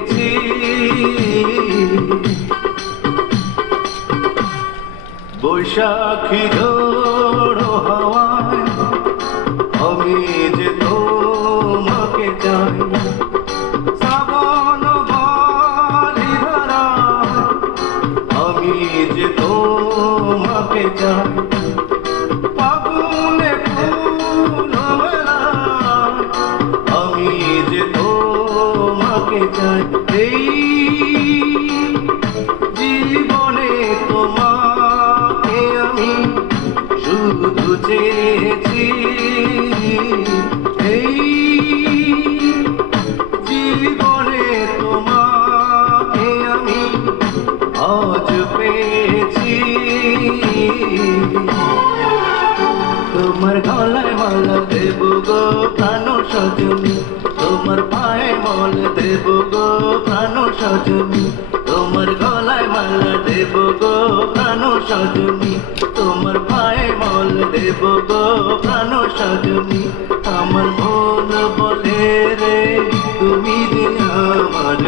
পেয়েছি। বৈশাখী ঝোড়ো হাওয়ায় আমি যে তোমাকে চাই, শ্রাবণ বারি ধারায় আমি যে তোমাকে চাই, ফাগুনে ফুল মেলায় আমি যে তোমাকে চাই। এই জীবনে তোমাকে আমি শুধু চেয়েছি, এই জীবনে তোমাকে আমি আজ পেয়েছি। তোমার গলায় মালা দেব গো প্রাণ সজনী, তোমার পায়ে মল দেব গো প্রাণ সজনী, তোমার গলায় মালা দেব গো প্রাণ সজনী, তোমার পায়ে মল দেব গো প্রাণ সজনী। আমার মন বলে রে তুমি যে আমার